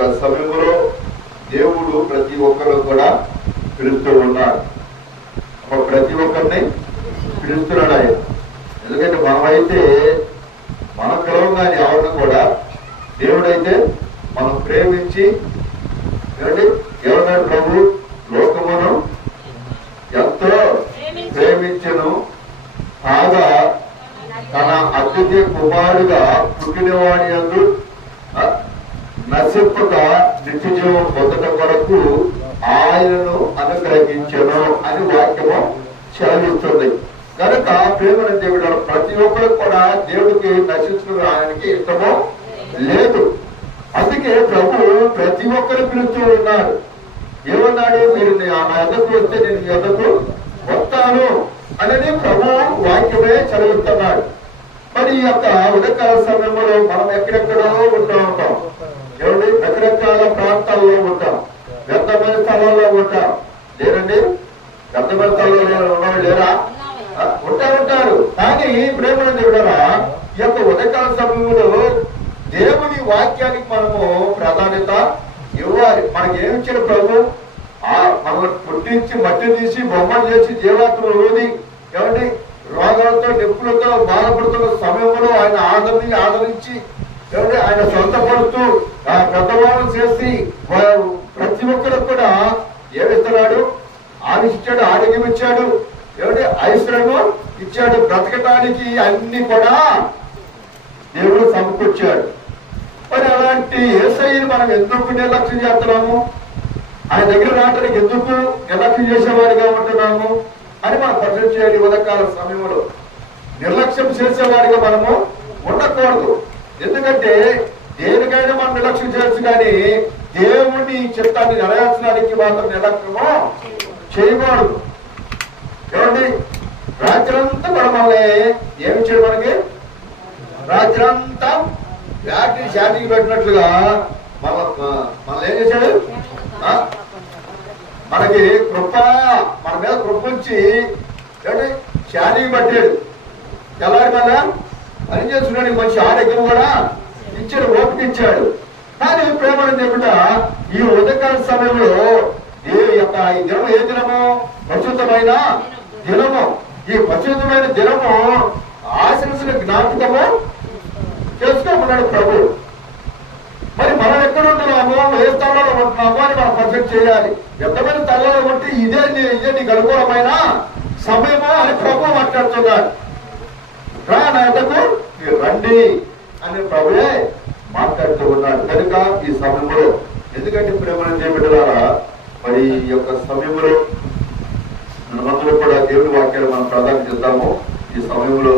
యొక్క సమయంలో దేవుడు ప్రతి ఒక్కరు కూడా పిలుస్తూ ఉన్నాడు. ప్రతి ఒక్కరిని పిలుస్తున్నాడు ఆయన. ఎందుకంటే మనమైతే మన పిలవగానే ఎవరిని కూడా దేవుడైతే మనం ప్రేమించి ఎవరినాడు ప్రభు లోకమును ఎంతో ప్రేమించను కాగా తన అద్వితీయ కుమారుగా పుట్టినవాడి యందు నశింపక నిత్య జీవం పొందడం కొరకు ఆయనను అనుగ్రహించను అని వాక్యము సెలవిస్తుంది. కనుక ప్రేమను దేవుడు ప్రతి ఒక్కరు కూడా దేవుడికి నశించడం ఆయనకి ఇష్టమో లేదు. అందుకే ప్రభు ప్రతి ఒక్కరు పిలుస్తూ ఉన్నారు. ఏమన్నాడు? మీరు నా ఎద్దకు వస్తే నేను మీ ఎద్దకు వస్తాను అనేది ప్రభు వాక్యమే చదువుతున్నాడు. మరి ఈ యొక్క ఉదయకాల సమయంలో మనం ఎక్కడెక్కడో ఉంటూ ఉంటాం. ఎవరి రకరకాల ప్రాంతాల్లో ఉంటాం, వ్యర్థమైన స్థలాల్లో ఉంటాం. లేదండి, వ్యర్థమైన స్థలాల్లో ఉన్నవాళ్ళు లేరా? ఉంటారు. కానీ ప్రేమను దేవుడరా ఈ యొక్క ఉదయకాల సమయంలో దేవుని వాక్యానికి మనము ప్రాధాన్యత ఇవ్వాలి. మనకి ఏమి ఇచ్చిన ప్రభు? మనల్ని పుట్టించి మట్టి తీసి బొమ్మలు చేసి జీవాత్మలు ఊది ఏమండి రోగాలతో నొప్పులతో బాధపడుతున్న సమయంలో ఆయన ఆదరించి ఏమంటే ఆయన సొంతపడుతూ పెద్దవాళ్ళు చేసి ప్రతి ఒక్కరికి కూడా ఏమిస్తున్నాడు? ఆనిచ్చాడు, ఆరోగ్యం ఇచ్చాడు, ఏమంటే ఐశ్వర్యము ఇచ్చాడు. బ్రతకటానికి అన్ని కూడా దేవుడు సమకూర్చాడు. మరి అలాంటి యేసయ్యని మనం ఎందుకు నిర్లక్ష్యం చేస్తున్నాము? ఆయన దగ్గర రావడానికి ఎందుకు నిర్లక్ష్యం చేసేవారిగా ఉంటున్నాము అని మనం పరిశీలన చేయాలి. ఉదయకాల సమయంలో నిర్లక్ష్యం చేసేవారిగా మనము ఉండకూడదు. ఎందుకంటే దేనికైనా మనం నిర్లక్ష్యం చేయొచ్చు, కానీ దేవుని చిత్తాన్ని నెరవేర్చడానికి మాత్రం నిర్లక్ష్యము చేయకూడదు. ఏమండి, రాత్రంతా మనల్ని ఏమి చేయడం? రాత్రంతా బ్యాటరీ ఛార్జింగ్ పెట్టినట్లుగా మనల్ని ఏం చేశాడు? మనకి మన మీద కృప ఉంచి ఛార్జింగ్ పట్టాడు. తెల్లారి మళ్ళా పని చేసుకున్నాడు. మంచి ఆరోగ్యం కూడా ఇచ్చాడు, ఓపిక ఇచ్చాడు. కానీ ప్రేమను చెప్పిన ఈ ఉదయకాల సమయంలో ఈ దినం ఏ దినము? పరిశుద్ధమైన దినము. ఈ పరిశుద్ధమైన దినము ఆశీస్సుల జ్ఞాపకము చేసుకోమన్నాడు ప్రభు. మరి మనం ఎక్కడ ఉంటున్నామో, ఏ స్థలంలో ఉంటున్నామో అని మనం పరిశీలన చేయాలి. ఎంతమైన స్థలంలో ఉంటే ఇదే నీకు అనుకూలమైన సమయమో అని ప్రభు మాట్లాడుతున్నాడు. రా నా ఎద్దకు మీరు రండి అని ప్రభువే మాట్లాడుతూ ఉన్నాడు. కనుక ఈ సమయంలో ఎందుకంటే ప్రేమను చేపట్టారా మరి ఈ యొక్క సమయంలో మనమందరూ కూడా దేవుని వాక్యాలు మనం ప్రాధాన్యత ఇద్దాము. ఈ సమయంలో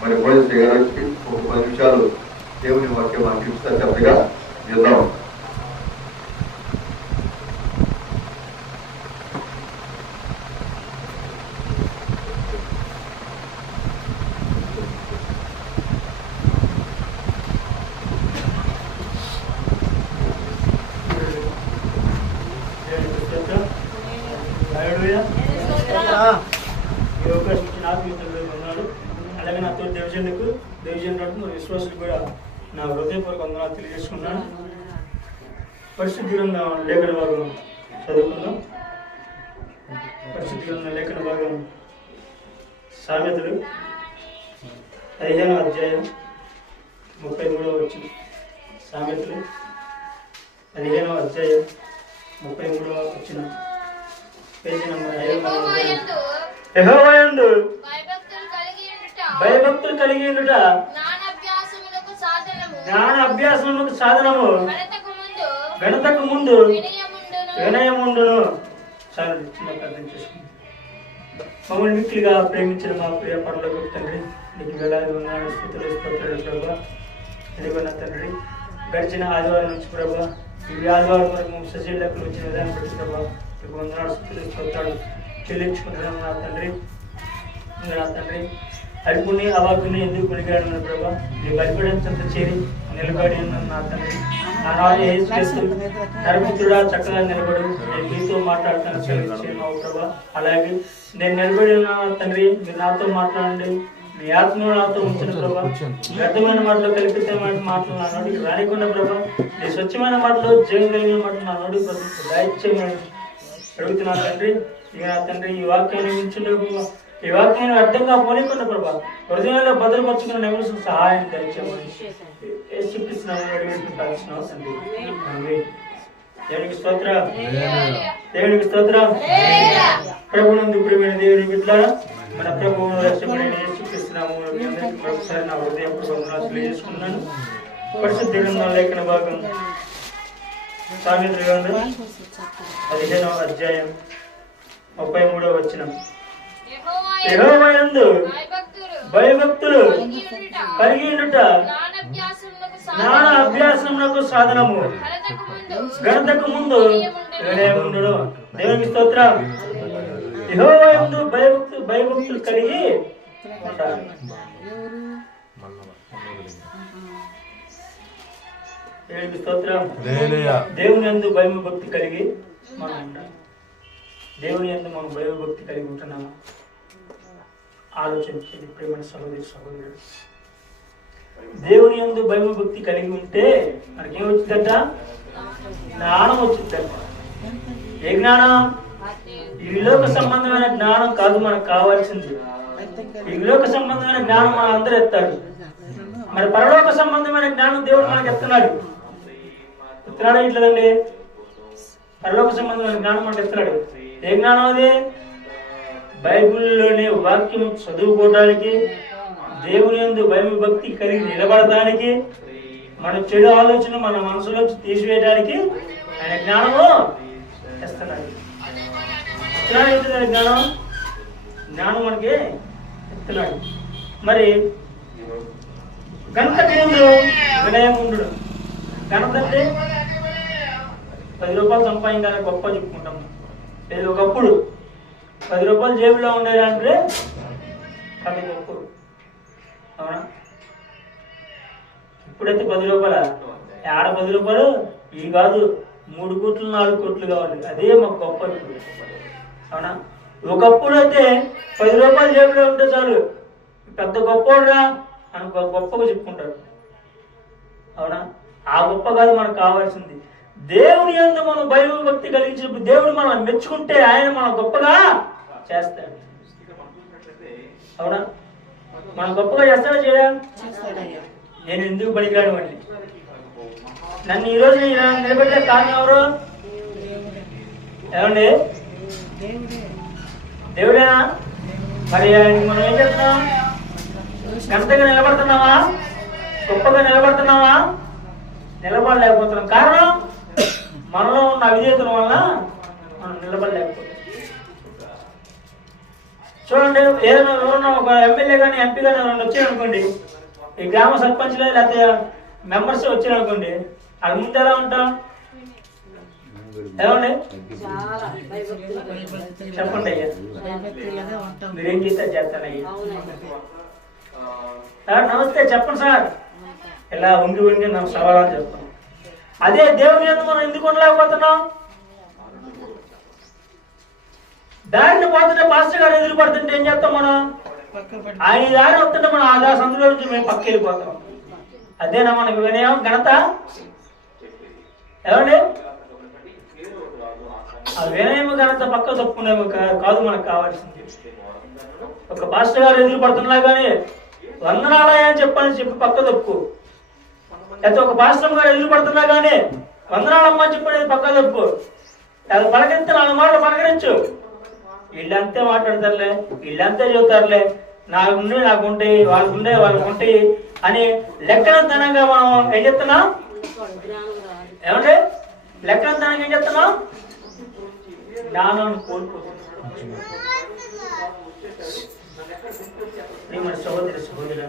మరి పోలీసు గారికి ఒక 10 నిమిషాలు దేవుని వాక్యం మనకి ఇస్తారు చెప్పగా ఇద్దాం. అలాగే నాతో డివిజన్ విశ్వాసులు కూడా నా హృదయపూర్వక వందనాలు తెలియజేసుకున్నాను. పరిశుద్ధ గ్రంథ లేఖన భాగం చదువుకుందాం. పరిశుద్ధ గ్రంథ లేఖన భాగం సామెతలు 15వ అధ్యాయం 33వ వచనం. సామెతలు 15వ అధ్యాయం 33వ వచనం. Page number 5. యెహోవాయందు భయభక్తులు కలిగి ఉండుట జ్ఞాన అభ్యాసములకు సాధనము, ఘనతకు ముందు వినయముండును. చాలా చిన్న అర్థం చేసుకుంది. మమ్మల్ని మిక్కిలిగా ప్రేమించిన మా ప్రియ పనులకు తండ్రి నీకు వేలాది వందనాలు స్తుతులు స్తోత్రాలు ప్రభా. ఎందుకన్నా తండ్రి గడిచిన ఆదివారం నుంచి ప్రభా ఈ ఆదివారం వరకు మేము సజీవ లెక్కలు వచ్చిన విధానం పెట్టి ప్రభా నీకు వందనాలు స్తుతులు స్తోత్రాలు చెల్లించుకుంటున్నాను నా తండ్రి. నా తండ్రి అడుపుని అవాకుని ఎందుకు కొనిగాడు ప్రభా నీ బలిపడంత చేరి నిలబడి ఉన్నాను నా తండ్రి. ఆనాడు నరమిత్రుడా చక్కగా నిలబడు, నేను మీతో మాట్లాడతాను ప్రభా. అలాగే నేను నిలబడి ఉన్నాను తండ్రి, మీరు నాతో మాట్లాడండి, నీ ఆత్మను నాతో ఉంచిన ప్రభా, వ్యర్థమైన మాటలు కల్పితమైన మాటలు నా నోటికి రానికుండా ప్రభా, నీ స్వచ్ఛమైన మాటలు జీవం కలిగిన మాటలు నా నోటికి దయచేయమని అడుగుతున్నాను తండ్రి. ఇక నా తండ్రి ఈ వాక్యాన్ని ఉంచుండవు, ఈ వాక్యాన్ని అర్థంగా పోనీకుండా ప్రభా, హృదయంలో భద్రపరుచుకున్న నిమిషం సహాయం దయచేయమని యేసుక్రీస్తునామములో అడిగిస్తున్నాం తండ్రి. దేవునికి స్తోత్రం, దేవునికి స్తోత్రం. ప్రభునందు ప్రియమైన దేవుని బిడ్డలారా, మన ప్రభువును రక్షకుడైన యేసుక్రీస్తునామములో మీ అందరికీ మరొకసారి నా హృదయపూర్వక వందనాలు తెలియజేసుకున్నాను. పరిశుద్ధ గ్రంథం లేఖన భాగం సామెతల గ్రంథం 15వ అధ్యాయం 33వ వచనం. యెహోవా యందు భయభక్తులు కలిగి ఉండుట జ్ఞాన అభ్యాసమునకు సాధనము, ఘనతకు ముందు వినయముండును. దేవునికి స్తోత్రం. యెహోవా యందు భయభక్తులు కలిగి ఉంటారు. దేవునికి స్తోత్రం. దేవుని యందు భయభక్తి కలిగి మనం ఉంటాం. దేవుని యందు మనం భయభక్తి కలిగి ఉంటున్నాము. ఆలోచించేది ప్రేమ సహోదరి సహోదరుడు, దేవుని యందు భయభక్తి కలిగి ఉంటే మనకేం వచ్చిందట? జ్ఞానం వచ్చిందట. ఏ జ్ఞానం? ఈ లోక సంబంధమైన జ్ఞానం కాదు మనకు కావాల్సింది. ఈ లోక సంబంధమైన జ్ఞానం మన అందరూ ఎత్తాడు. మరి పరలోక సంబంధమైన జ్ఞానం దేవుడు మనకు ఎత్తున్నాడు. ఎత్తున్నాడు ఇట్లేదండి. పరలోక సంబంధమైన జ్ఞానం మనకు ఎత్తున్నాడు. ఏ జ్ఞానం అది? బైబిల్లోని వాక్యం చదువుకోవడానికి, దేవుని యందు భయభక్తి కలిగి నిలబడటానికి, మన చెడు ఆలోచన మన మనసులోంచి తీసివేయడానికి ఆయన జ్ఞానము ఇస్తున్నాడు. జ్ఞానం జ్ఞానం మనకి ఇస్తున్నాడు. మరి ఘనత ముందు వినయముండు. ఘనత అంటే 10 రూపాయలు సంపాదించాలని గొప్ప చెప్పుకుంటాం. లేదు, ఒకప్పుడు 10 రూపాయలు జేబులో ఉండేదంటే అది గొప్ప. అవునా? ఇప్పుడైతే 10 రూపాయల ఆడ 10 రూపాయలు ఇవి కాదు, 3 కోట్లు 4 కోట్లు కావాలి. అదే మాకు గొప్ప. అవునా? ఒకప్పుడు అయితే 10 రూపాయలు జేబులో ఉంటే చాలు, పెద్ద గొప్పగా అని గొప్పగా చెప్పుకుంటారు. అవునా? ఆ గొప్ప కాదు మనకు కావాల్సింది. దేవుని యందు మనం భయభక్తి కలిగించినప్పుడు దేవుడు మనం మెచ్చుకుంటే ఆయన మనం గొప్పగా చేస్తాడు. అవునా? మనం గొప్పగా చేస్తాడా చేయడా? నేను ఎందుకు పనికిరాను అండి? నన్ను ఈరోజు నిలబెట్టే కారణం ఎవరు? ఏమండి? దేవుడేనా? మరి మనం ఏం చేస్తున్నాం? గంటగా నిలబడుతున్నావా? గొప్పగా నిలబడుతున్నావా? నిలబడలేకపోతున్నాం. కారణం మనలో ఉన్న అవిధేయతల వల్ల మనం నిలబడలేకపోతున్నాం. చూడండి, ఏదైనా ఎవరన్నా ఒక ఎమ్మెల్యే కానీ ఎంపీ కానీ ఎవరైనా వచ్చారనుకోండి, ఈ గ్రామ సర్పంచ్లే లేకపోతే మెంబర్స్ వచ్చారనుకోండి, అది ముందు ఎలా ఉంటాం? ఏమండి చెప్పండి అయ్యా, మీరేం చేస్తే చేస్తానయ్యా. నమస్తే చెప్పండి సార్, ఇలా ఉండి ఉండి నాకు సవాలని చెప్తాం. అదే దేవుని యందు మనం ఎందుకు ఉండలేకపోతున్నాం? దారిని పోతుంటే పాస్టర్ గారు ఎదురు పడుతుంటే ఏం చేస్తాం మనం? ఆయన దారి వస్తుంటే మనం ఆ సందులో నుంచి మేము పక్క వెళ్ళిపోతాం. అదేనా మనకు వినయం, ఘనత? ఏమండి? ఆ వినయం ఘనత పక్క తప్పుకునేమో కాదు మనకు కావాల్సింది. ఒక పాస్టర్ గారు ఎదురు పడుతున్నా కానీ వందనాలయ అని చెప్పి పక్క తప్పుకో. లేకపోతే ఒక పాస్టర్ గారు ఎదురు పడుతున్నా కానీ వందనాలమ్మ అని చెప్పి పక్క తప్పుకో. అది పలకరిస్తే 4 మాటలు పలకరించు. వీళ్ళంతే మాట్లాడతారులే, వీళ్ళంతే చెబుతారులే, నాకుండే నాకుంటాయి, వాళ్ళకుండే వాళ్ళకుంటాయి అని లెక్కనంతనంగా మనం ఏం చెప్తున్నాం? ఏమంటే లెక్కనంతనంగా ఏం చెప్తున్నాం? జ్ఞానాన్ని కోల్పోతున్నాం. సహోదరి సహోదర,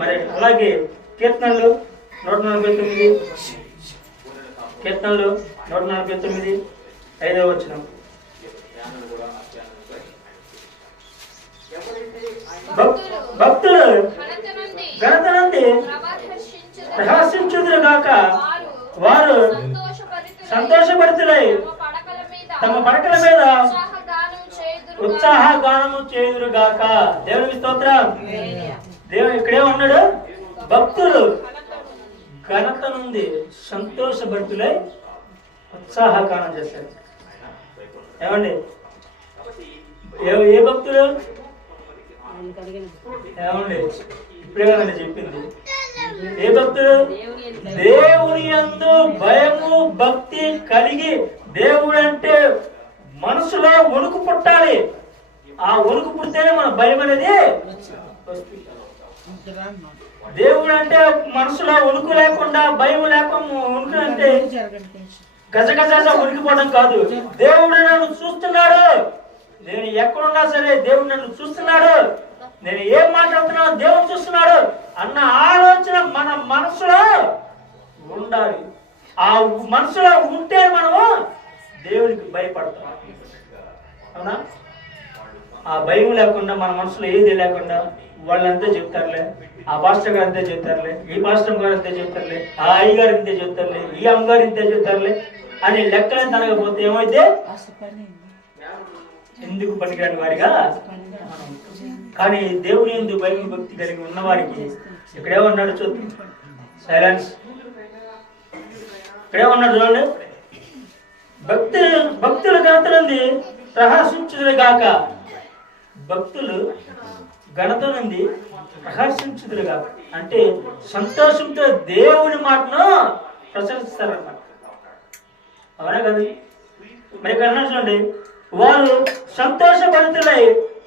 మరి అలాగే కీర్తనలు 149, కీర్తనలు 149 5వ వచనం. భక్తులు ఘనత నుండి ప్రహర్షించుదురు గాక, వారు సంతోషభరితులై తమ పడకల మీద ఉత్సాహ గానము చేయుదురుగాక. దేవునికి స్తోత్రం. దేవుడు ఇక్కడే ఉన్నాడు. భక్తులు ఘనత నుండి సంతోషభరితులై ఉత్సాహ గానం చేశారు. ఏమండి, ఏ భక్తులు? ఏమండి, ఇప్పుడే కదండి చెప్పింది. ఏ భక్తులు? దేవుని యందు భయము భక్తి కలిగి, దేవుడు అంటే మనసులో వణుకు పుట్టాలి. ఆ వణుకు పుడితేనే మన భయం అనేది వస్తుంది. దేవుడు అంటే మనసులో వణుకు లేకుండా, భయం లేకుండా, వణుకు అంటే గజగజ వణికిపోవడం కాదు. దేవుడు నన్ను చూస్తున్నాడు, నేను ఎక్కడున్నా సరే దేవుడు నన్ను చూస్తున్నాడు, నేను ఏం మాట్లాడుతున్నానో దేవుడు చూస్తున్నాడు అన్న ఆలోచన మన మనసులో ఉండాలి. ఆ మనసులో ఉంటే మనము దేవునికి భయపడతాం. అవునా? ఆ భయం లేకుండా, మన మనసులో ఏది లేకుండా, వాళ్ళంతా చెప్తారులే, ఆ పాస్టర్ గారు అంతే చెప్తారులే, ఈ పాస్టర్ గారు అంతే చెప్తారులే, ఆ అయ్య గారు ఇంతే చెప్తారులే, ఈ అమ్మగారు ఇంతే చెప్తారులే అని లెక్కలను తనకపోతే ఏమైతే ఎందుకు పనికిరాని వారిగా. కానీ దేవుని యందు భయం భక్తి కలిగి ఉన్నవారికి ఇక్కడేమన్నాడు చూద్దాం. సైలెన్స్. ఇక్కడేమన్నాడు చూడండి. భక్తుల ఘనతనుంది ప్రహర్షించుదురుగాక. భక్తులు ఘనత నుండి ప్రహర్షించుదురుగాక అంటే సంతోషంతో దేవుని మాటను ప్రశంసిస్తారన్నమాట. అవునా కదా? మరి ఇక్కడ చూడండి, వారు సంతోషభరితులై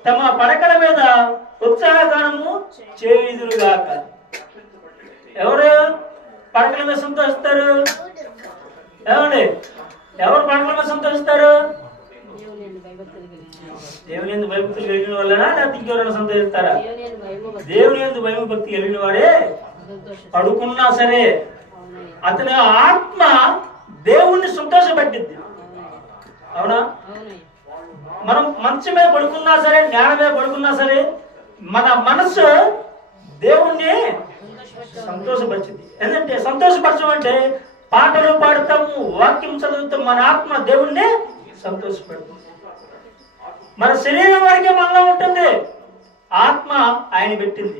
తమ పడకల మీద ఉత్సాహగానము చేయుదురుగాక. ఎవరు పడకల మీద సంతోషిస్తారు? ఏమండి, ఎవరు పడకల మీద సంతోషిస్తారు? దేవుని యందు భయభక్తులు కలిగిన వాళ్ళనా, లేకపోతే ఇంకెవరైనా సంతోషిస్తారా? దేవుని యందు భయభక్తి కలిగిన వాడే పడుకున్నా సరే అతని ఆత్మ దేవుణ్ణి సంతోషపెట్టింది. అవునా? మనం మంచం మీద పడుకున్నా సరే, నేల మీద పడుకున్నా సరే, మన మనసు దేవుణ్ణి సంతోషపరిచింది. ఎందుకంటే సంతోషపరచం అంటే పాటలు పాడతాము, వాక్యం చదువుతాం, మన ఆత్మ దేవుణ్ణి సంతోషపెడుతుంది. మన శరీరం వరకే మనలో ఉంటుంది, ఆత్మ ఆయన పెట్టింది.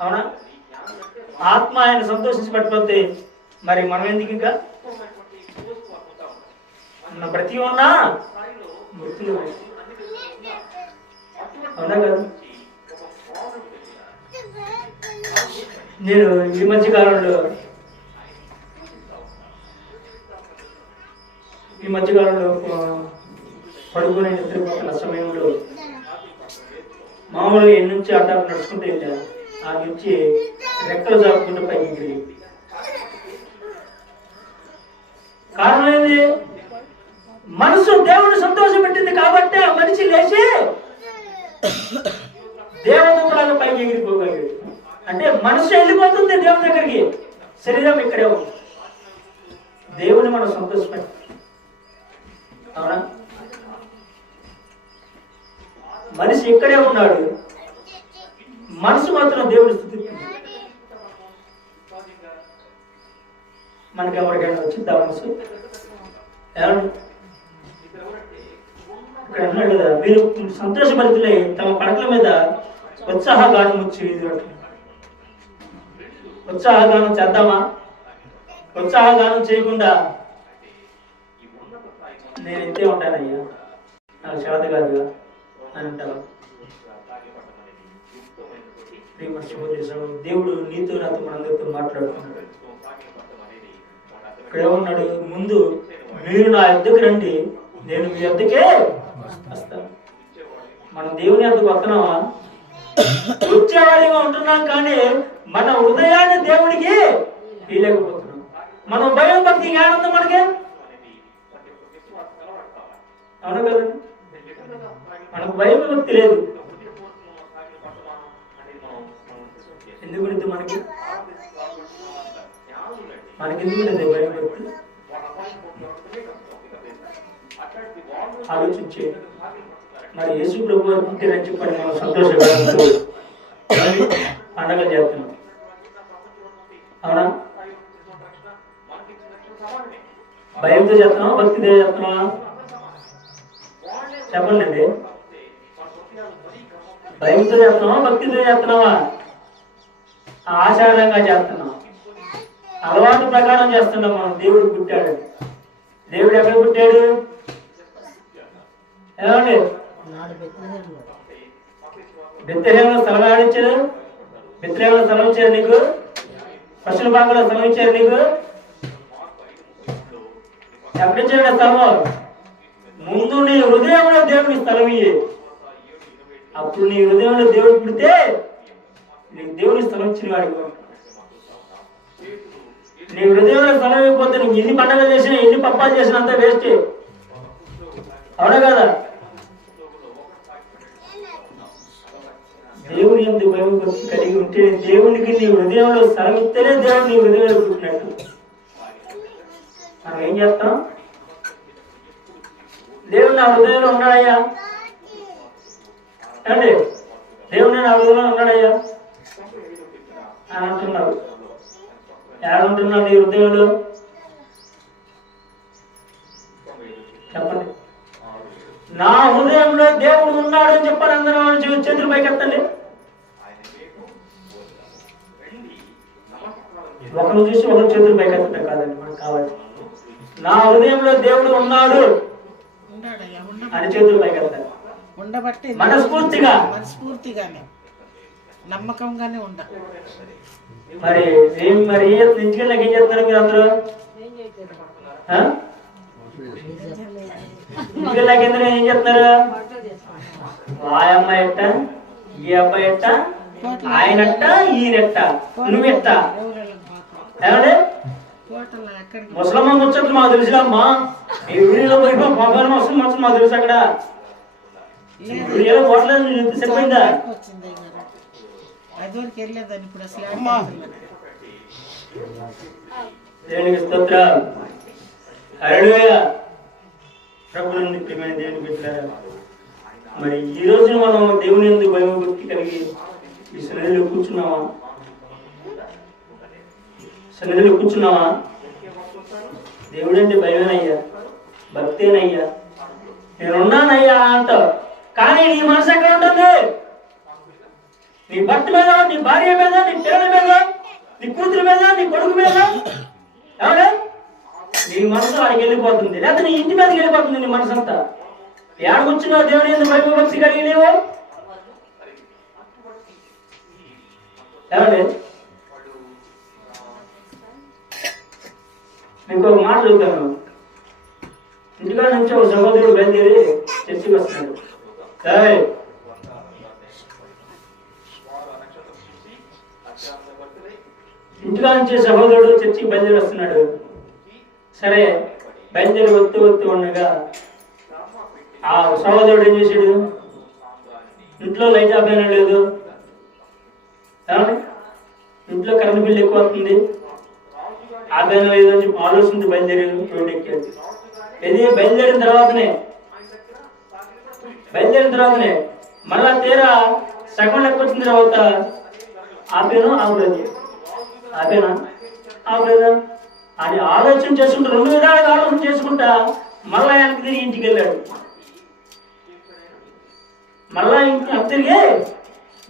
అవునా? ఆత్మ ఆయన సంతోషించబడిపోతే మరి మనం ఎందుకు ఇంకా ప్రతి ఉన్నా మృతులు. అవునా కదా? నేను ఈ మధ్య కాలంలో పడుకునే నిద్రపోతున్న సమయంలో మామూలుగా ఎన్ని నుంచి అట్లా నడుచుకుంటూ వెళ్ళాను. ఆ నుంచి రెక్కలు జాపుకుంటూ పైకి వెళ్ళి. కారణం ఏంది? మనసు దేవుని సంతోషం పెట్టింది కాబట్టి ఆ మనిషి లేచి దేవదూతలాగా పైకి ఎగిరిపోగలిగాడు. అంటే మనసు వెళ్ళిపోతుంది దేవుని దగ్గరికి, శరీరం ఇక్కడే ఉంది. దేవుని మనం సంతోషపెట్టాలి. అవునా? మనిషి ఇక్కడే ఉన్నాడు, మనసు మాత్రం దేవుడి స్థితి. మనకి ఎవరికైనా వచ్చింది ఆ మనసు? ఏమండి, ఇక్కడ అన్నాడు కదా, మీరు సంతోషభరితులై తమ పడకల మీద ఉత్సాహగానం చేయుదురు. ఉత్సాహగానం చేద్దామా? ఉత్సాహగానం చేయకుండా నేను ఎంతే ఉంటానయ్యా, నాకు చేత కాదుగా అని అంటావా? దేవుడు నీతో నాతో మనందరితో మాట్లాడుతున్నాడు. ఇక్కడ ఏమన్నాడు? ముందు మీరు నా యొద్దకు రండి, నేను మీ యొద్దకే వస్తాను. మనం దేవుని యొద్దకు వస్తున్నామా? వచ్చేవాడిగా ఉంటున్నాం, కానీ మన హృదయాన్ని దేవుడికి ఇవ్వలేకపోతున్నాం. మనం భయం భక్తి జ్ఞానం మనకే. అవును కదండి? మనకు భయం భక్తి లేదు. ఎందుకు లేదు? మనకెందుకు లేదు భయం భక్తి? ఆలోచించే. మరి యేసు ప్రభు పుట్టిరని చెప్పని మనం సంతోషంగా పండగ చేస్తున్నాం. అవునా? భయంతో చేస్తున్నావా, భక్తితో చేస్తున్నావా? చెప్పండి అండి. భయంతో చేస్తున్నావా, భక్తితో చేస్తున్నావా? ఆచారంగా చేస్తున్నాం, అలవాటు ప్రకారం చేస్తున్నాం. మనం దేవుడు పుట్టాడు. దేవుడు ఎక్కడ పుట్టాడు? ఏమండి? బెత్లెహేములో స్థలం ఆడిచ్చారు. బెత్లెహేములో స్థలం ఇచ్చారు నీకు. పశువుల పాకలో స్థలం ఇచ్చారు నీకు. ఎక్కడిచ్చాడు స్థలం? ముందు నీ హృదయంలో దేవుని స్థలం ఇయ్యి. అప్పుడు నీ హృదయంలో దేవుడు పుడితే నీకు దేవుని స్థలం ఇచ్చిన వాడికి. నీ హృదయంలో స్థలం అయిపోతే నువ్వు ఎన్ని పండుగలు చేసినా, ఎన్ని పప్పాలు చేసినా అంతా వేస్ట్. అవునా కదా? దేవుని యందు భయభక్తి కలిగి ఉంటే దేవునికి నీ హృదయంలో స్థలం ఇస్తేనే దేవుడు నీ హృదయంలో పుట్టినట్టు. మనం ఏం చేస్తాం? దేవుడు నా హృదయంలో ఉన్నాడయ్యా అండి, దేవుడు నా హృదయంలో ఉన్నాడయ్యా అని అంటున్నావు. ఏడుంటున్నావు నీ హృదయంలో? చెప్పండి. నా హృదయంలో దేవుడు ఉన్నాడు అని చెప్పండి. అందరూ చేతులు పైకెత్తండి. ఒకరు చూసి ఒకరు చేతులు పైకెత్తడం కాదండి మనకు కావాలి. నా హృదయంలో దేవుడు ఉన్నాడు అని చేతులు పైకెత్తాలి. ఉండబట్టి మనస్ఫూర్తిగానే నమ్మకంగానే ఉండాలి. మరి ఇంటికి వెళ్ళాక ఏం చేస్తున్నారు మీరు అందరూ? ఇంటికి వెళ్ళాక ఎందుకు ఏం చేస్తున్నారు? ఆ అమ్మాయి ఎట్ట, ఈ అబ్బాయి ఎట్ట, ఆయనట్ట, ఈయనెట్ట, నువ్వెట్ట. ఏమండి? ముసలమ్మ ముచ్చట్లు మాకు తెలుసులమ్మా. ఈ ఊరిలో పోయి పొగలు ముసలి ముచ్చట్లు మాకు తెలుసు. అక్కడ హోటల్ సరిపోయిందా? దేవునికి స్తోత్రం. హల్లెలూయా. ప్రభువుని ప్రియమైన దేవుని బిడ్డలారా, మరి ఈ రోజు మనం దేవుని యందు భయభక్తి కలిగి ఈ సన్నిధిలో కూర్చున్నావా? సన్నిధిలో కూర్చున్నావా? దేవుడంటే భయమేనయ్యా, భక్తేనయ్యా, నేనున్నానయ్యా అంటావు. కానీ నీ మనసు ఎక్కడ ఉంటుంది? నీ భర్త మీద, నీ భార్య మీద, నీ పిల్లల మీద, నీ కూతురు మీద, నీ కొడుకు మీద. ఎవడే? నీ మనసు వాడికి వెళ్ళిపోతుంది, లేకపోతే నీ ఇంటి మీదకి వెళ్ళిపోతుంది నీ మనసు అంతా. ఏడకొచ్చినావు దేవుని యందు భయభక్తి కలిగి లేవు? ఎవడే? మీకు ఒక మాట చెబుతాను. ఇంటికాడ నుంచి ఒక సహోదరుడు బయలుదేరి చర్చికి వస్తున్నాడు. ఇంటికాడ నుంచి సహోదరుడు చర్చికి బయలుదేరి వస్తున్నాడు. సరే, బయలుదేరి వస్తూ ఉండగా ఆ సహోదరుడు ఏం చేశాడు? ఇంట్లో లైట్ ఆఫ్ అయినా లేదు, ఇంట్లో కరెంట్ బిల్లు ఎక్కువ వస్తుంది, ఆదాయం లేదని చెప్పి ఆలోచించి బయలుదేరి రోడ్డు ఎక్కాడు. ఇది బయలుదేరిన తర్వాతనే మళ్ళా తీరా సగం లెక్క వచ్చిన తర్వాత ఆపేనా ఆపలేదా అని ఆలోచన చేసుకుంటా, 2 విధాలుగా ఆలోచన చేసుకుంటా మళ్ళా వెనక్కి తిరిగి ఇంటికి వెళ్ళాడు. మళ్ళా తిరిగి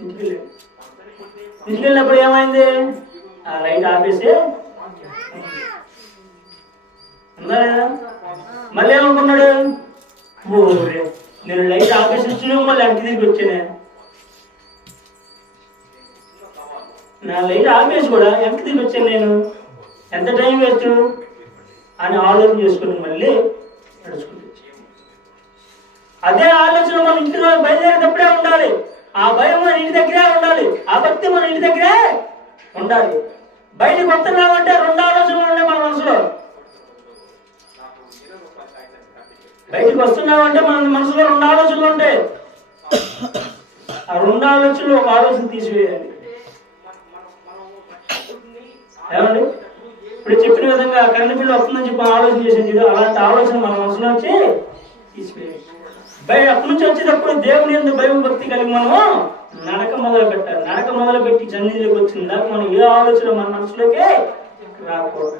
ఇంటికి వెళ్ళినప్పుడు ఏమైంది? ఆ లైట్ ఆపేసి ఉందా లేదా? మళ్ళీ ఏమనుకున్నాడు? నేను లైట్ ఆపేసి వచ్చిన మళ్ళీ వెనక్కి తిరిగి వచ్చానే, నా లైట్ ఆపేసి కూడా వెనక్కి తిరిగి వచ్చాను, నేను ఎంత టైం వేస్ట్ అని ఆలోచన చేసుకుని మళ్ళీ నడుచుకుంటూ. అదే ఆలోచన మన ఇంటిలో బయలుదేరేటప్పుడే ఉండాలి. ఆ భయం మన ఇంటి దగ్గరే ఉండాలి. ఆ భక్తి మన ఇంటి దగ్గరే ఉండాలి. బయటకు వస్తున్నామంటే 2 ఆలోచనలు ఉన్నాయి మన మనసులో. బయటకు వస్తున్నామంటే మన మనసులో 2 ఆలోచనలు ఉంటాయి. ఆ 2 ఆలోచనలు ఒక ఆలోచన తీసివేయాలి. ఏమండి? ఇప్పుడు చెప్పిన విధంగా కరెంట్ బిల్లు వస్తుందని చెప్పి ఆలోచన చేసేది, అలాంటి ఆలోచన మన మనసులో వచ్చి తీసివేయాలి. అప్పటి నుంచి వచ్చేటప్పుడు దేవుని యందు భయభక్తి కలిగి మనము నడక మొదలు పెట్టాలి. నడక మొదలు పెట్టి సన్నిధిలోకి వచ్చిందా మనం ఏ ఆలోచన మన మనసులోకి రాకూడదు.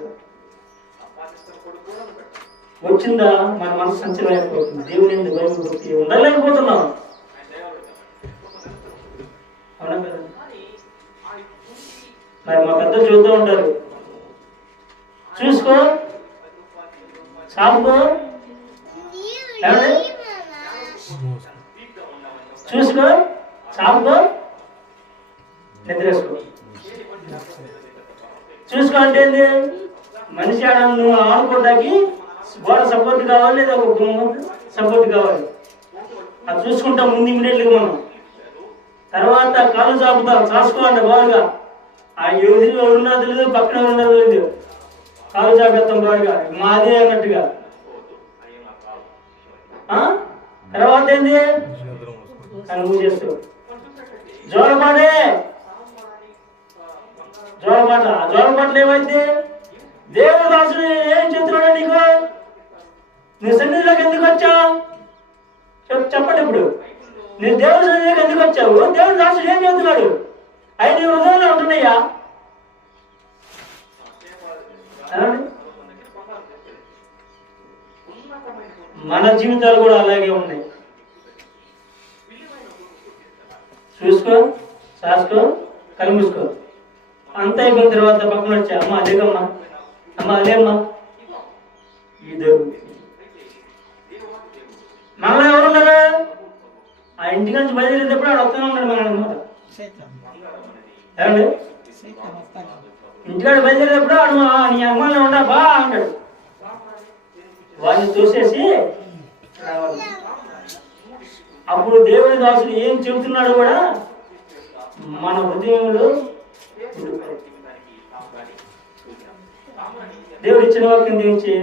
వచ్చిందా మన మనసు సంచలమైపోతుంది. దేవుని ఎందుకు భయభక్తి ఉండలేకపోతున్నాం. అవునా కదా? మరి మా పెద్దలు చూస్తూ ఉంటారు, చూసుకో చాపుకో, చూసుకో చాపుకో, నిద్రేసుకో. చూసుకో అంటే ఏంది? మనిషి ఆడను ఆడుకోవడానికి గోడ సపోర్ట్ కావాలి, లేదా ఒక సపోర్ట్ కావాలి. అది చూసుకుంటాం ముందు ఇమీడియట్గా మనం. తర్వాత కాళ్ళు చాపుతాం, చాసుకోండి బాగా. ఆ ఎదురు ఎవరున్నా తెలియదు, పక్కన ఎవరున్నా తెలియదు, కాళ్ళు చాపేస్తాం బాగా మాదే అన్నట్టుగా. తర్వాత ఏంది? కనుగోలు చేస్తూ జోలపాటే, జోలపాటలు ఏమైంది? దేవుడు దాసుడు ఏం చెప్తున్నాడు నీకు? నీ సన్నిధిలోకి ఎందుకు వచ్చావు చెప్పండి. ఇప్పుడు నీ దేవుడి సన్నిధిలోకి ఎందుకు వచ్చావు? దేవుడు దాసుడు ఏం చెప్తున్నాడు? అవి నీ హృదయంలో ఉంటున్నాయా? మన జీవితాలు కూడా అలాగే ఉన్నాయి. చూసుకో, చాసుకో, కళ్ళు మూసుకో. అంత అయిపోయిన తర్వాత పక్కన వచ్చా, అమ్మ అదేగమ్మా, అమ్మ అదేమ్మా. ఈ దేవుడు మనలో ఎవరున్నారు? ఆ ఇంటి నుంచి బయలుదేరేటప్పుడు ఆడు వస్తూనే ఉన్నాడు మన అనమాట. ఏమండి? ఇంటికాడ బయలుదేరేటప్పుడు ఆడు నీ అమ్మాయిలో ఉండా బా అంటాడు. వాడిని చూసేసి అప్పుడు దేవుడి దాసుడు ఏం చెబుతున్నాడు కూడా మన హృదయంలో. దేవుడు ఇచ్చిన వాక్యం దీవించి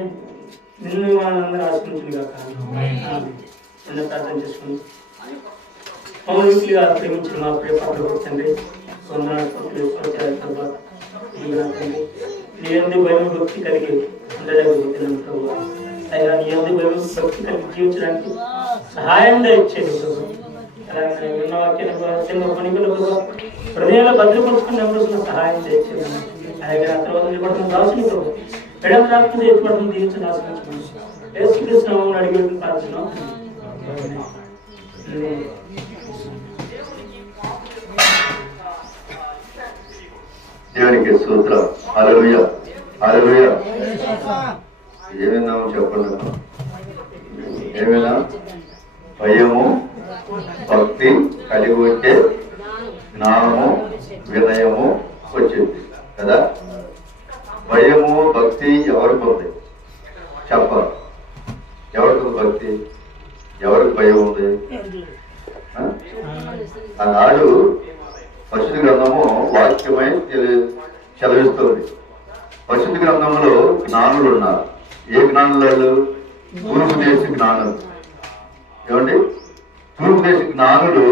నిన్ను మనందరూ ఆశించును కాక. నిన్న ప్రార్థన చేసుకుని మమ్మల్నిగా ప్రేమించిన మా ప్రియ పట్ల తండ్రి, నీ ఎందుకు భయభక్తి కలిగి ఉండలేకపోతున్నాను ప్రభు. అయ్యా నీ ఎందుకు భయభక్తి కలిగి జీవించడానికి సహాయం ఇచ్చేది ప్రభు. అలాగే విన్న వాక్యాన్ని పనికలు హృదయంలో భద్రపరుచుకున్న సహాయం తెచ్చేది. అలాగే ఆ తర్వాత నిలబడుతున్న దాసుని ప్రభు ఎడమ రాకుండా ఎత్తుపడుతుంది దీవించిన ఆశ్రయించుకోండి. యేసుక్రీస్తు అడిగి ప్రార్థన. దేవునికి స్తోత్రం. హల్లెలూయా, హల్లెలూయా. ఏమైనా చెప్పండి. ఏమైనా భయము భక్తి కలిగి ఉంటే జ్ఞానము వినయము వచ్చింది కదా. భయము భక్తి ఎవరికి ఉంది చెప్పాలి. ఎవరికి భక్తి, ఎవరికి భయం ఉంది? ఆనాడు పరిశుద్ధ గ్రంథము వాక్యమై చదివిస్తుంది. పరిశుద్ధ గ్రంథంలో జ్ఞానులు ఉన్నారు. ఏ జ్ఞానులు వాళ్ళు? తూర్పు దేశ జ్ఞానులు. ఏమండి? తూర్పు దేశ జ్ఞానులు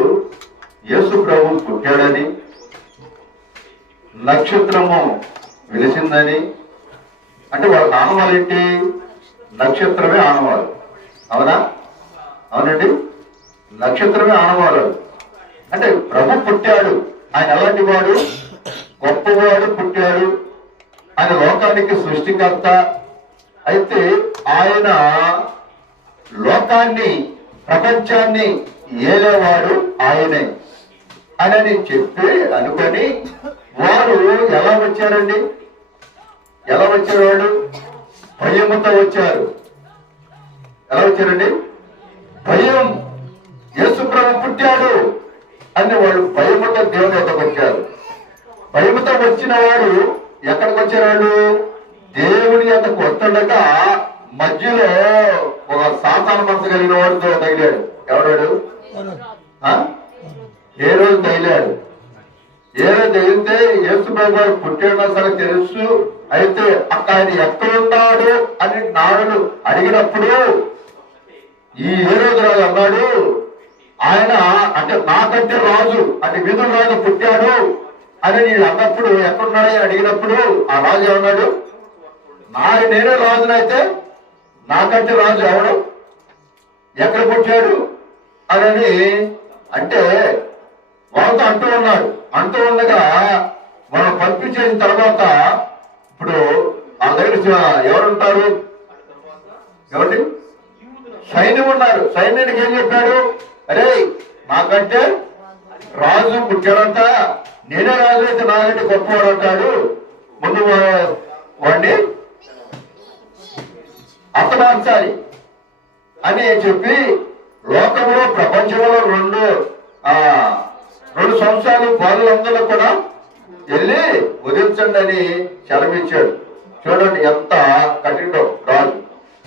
యేసు ప్రభు పుట్టాడని, నక్షత్రము వెలిసిందని, అంటే వాళ్ళ ఆనవాళ్ళు ఏంటి? నక్షత్రమే ఆనవాళ్ళు. అవునా? అవునండి, నక్షత్రమే ఆనవాళ్ళు. అంటే ప్రభు పుట్టాడు, ఆయన ఎలాంటి వాడు? గొప్పవాడు పుట్టాడు, ఆయన లోకానికి సృష్టికర్త. అయితే ఆయన లోకాన్ని ప్రపంచాన్ని ఏలేవాడు ఆయనే అని చెప్పి అనుకొని వారు ఎలా వచ్చారండి? ఎలా వచ్చారు? వాడు భయముతో వచ్చారు. ఎలా వచ్చారండి? భయం. యేసు ప్రభు పుట్టాడు అని వాళ్ళు భయముతో దేవుని వద్దకు వచ్చారు. భయముతో వచ్చిన వారు ఎక్కడికి వచ్చారు? వాళ్ళు దేవుని యొద్దకు వస్తుండగా మధ్యలో ఒక సాతాను మనసు కలిగిన వాడితో తగిలాడు. ఎవడాడు? ఏ రోజు తగిలాడు. ఏ రోజు తగిలితే యేసు ప్రభు పుట్టిన సరే తెలుసు. అయితే అక్కడ ఆయన ఎక్కడున్నాడు అని నాడు అడిగినప్పుడు ఈ ఏ రోజు రాజు అన్నాడు, ఆయన అంటే నాకంటే రాజు అంటే విధుడు రాజు పుట్టాడు అని నేను అన్నప్పుడు ఎక్కడున్నాడని అడిగినప్పుడు ఆ రాజు ఏమన్నాడు? నేనే రాజునైతే నాకంటే రాజు ఎవడు, ఎక్కడ పుట్టాడు అని అంటే వాళ్ళతో అంటూ ఉన్నాడు. అంటూ ఉండగా మనం పంపించేసిన తర్వాత ఇప్పుడు ఆ దగ్గర ఎవరుంటారు? ఏమండి సైన్యం ఉన్నారు. సైన్యానికి ఏం చెప్పాడు? అరే నాకంటే రాజు పుట్టాడంట, నేనే రాజు అయితే నాకంటే గొప్పవాడు అంటాడు, ముందు వాడిని హతమార్చాలి అని చెప్పి లోకంలో ప్రపంచంలో రెండు సంవత్సరాలు బాలులందరూ కూడా వెళ్ళి వదిలించండి అని సెలవిచ్చాడు. చూడండి ఎంత కఠినో రాజు.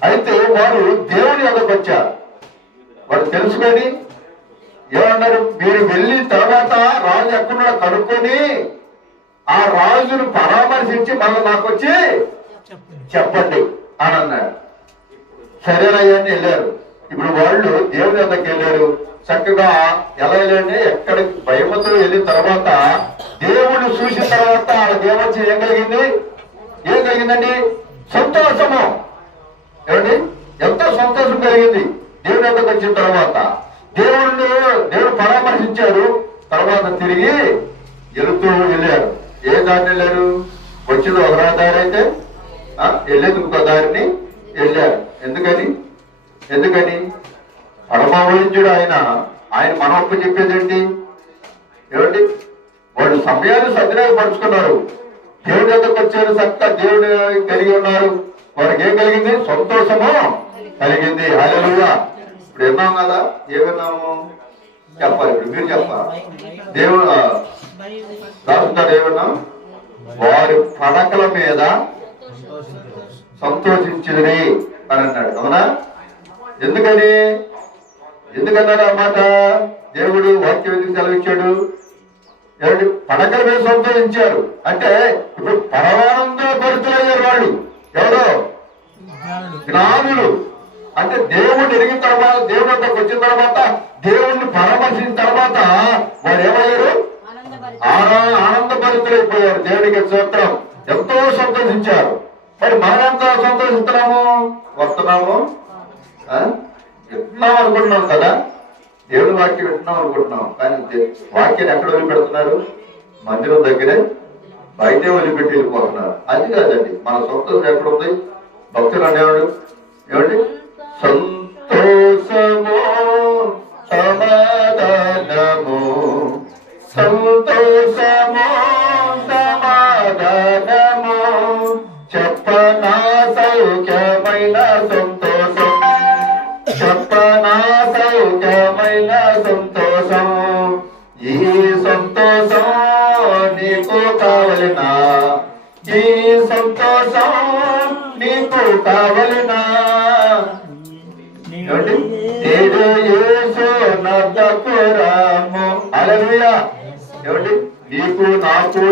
అయితే వారు దేవుని ఎదుకు వచ్చారు. వారు తెలుసుకొని ఏమన్నారు? మీరు వెళ్ళిన తర్వాత రాజు ఎక్కడున్నాడో కనుక్కొని ఆ రాజును పరామర్శించి మళ్ళీ నాకు వచ్చి చెప్పండి అని అన్నాడు. సరేనయ్యా అని వెళ్ళారు. ఇప్పుడు వాళ్ళు దేవుని వద్దకు వెళ్ళారు. చక్కగా ఎలా వెళ్ళండి, ఎక్కడికి భయమతో వెళ్ళిన తర్వాత దేవుడు చూసిన తర్వాత వాళ్ళకి ఏమొచ్చి ఏం కలిగిందండి? సంతోషము. ఏమండి ఎంతో సంతోషం కలిగింది దేవుని వద్దకు వచ్చిన తర్వాత. దేవుడు పరామర్శించారు. తర్వాత తిరిగి వెళుతూ వెళ్ళారు. ఏ దారిని వెళ్ళారు? వచ్చింది ఒక దారి అయితే వెళ్ళేది ఇంకో దారిని వెళ్ళారు. ఎందుకని పరమావహించుడు ఆయన మన ఒప్పు చెప్పేదేంటి? ఏమండి వాళ్ళు సమయాన్ని సద్వినియోగపరుచుకున్నారు. దేవుడి దగ్గరకు వచ్చారు, చక్కగా దేవుడు కలిగి ఉన్నారు. వారికి ఏం కలిగింది? సంతోషము కలిగింది. హల్లెలూయా. ఇప్పుడు విన్నాం కదా, ఏమన్నాము చెప్పాలి. ఇప్పుడు మీరు చెప్పాలి. దేవుడు రాసుకుంటారు ఏమన్నా? వారి పడకల మీద సంతోషించుదని అని అన్నాడు. అవునా? ఎందుకన్నాడు అన్నమాట? దేవుడు వాక్యం ఎందుకు సెలవిచ్చాడు? ఏమిటి? పడకల మీద సంతోషించారు అంటే ఇప్పుడు పరమానంద భరితులయ్యారు వాళ్ళు. ఎవరో జ్ఞానులు. అంటే దేవుడిని ఎరిగిన తర్వాత, దేవుడి వద్దకు వచ్చిన తర్వాత, దేవుణ్ణి పరామర్శించిన తర్వాత వారు ఏమయ్యారు? ఆనందభరితులైపోయారు. దేవుడికి స్తోత్రం. ఎంతో సంతోషించారు. మరి మనం ఎంత వస్తున్నాము వింటున్నాం అనుకుంటున్నాం కదా, దేవుడి వాక్యం వింటున్నాం అనుకుంటున్నాం. కానీ వాక్యాన్ని ఎక్కడ వదిలిపెడుతున్నారు? మందిరం దగ్గరే, బయటే వదిలిపెట్టి వెళ్ళిపోతున్నారు. అది కాదండి మన సంతోషం ఎక్కడుంది? భక్తులు అనేవాడు ఏమండి? సంతోషము సమాధానము, సంతోషము సమాధానము, చెప్పనా సౌఖ్యమైన సంతోషం, చెప్పనా సౌఖ్యమైన సంతోషం. ఈ సంతోషం నీకు కావలినా, ఈ సంతోషం నీకు కావలినా. నేడు యేసు నద్దకు రాము. హల్లెలూయా. ఏమండి? నీకు నాకు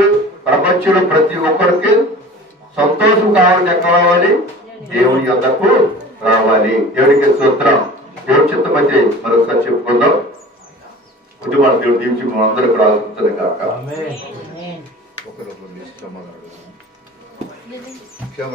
ప్రపంచంలో ప్రతి ఒక్కరికి సంతోషం కావాలని ఎక్కడ రావాలి? దేవుని యొద్దకు రావాలి. దేవుడికి స్తోత్రం. దేవుడి చిత్తమైతే మరొకసారి చెప్పుకుందాం. కుటుంబాన్ని దేవుడు దీవించి మనం అందరూ కూడా ఆశించదు కాక. క్షేమ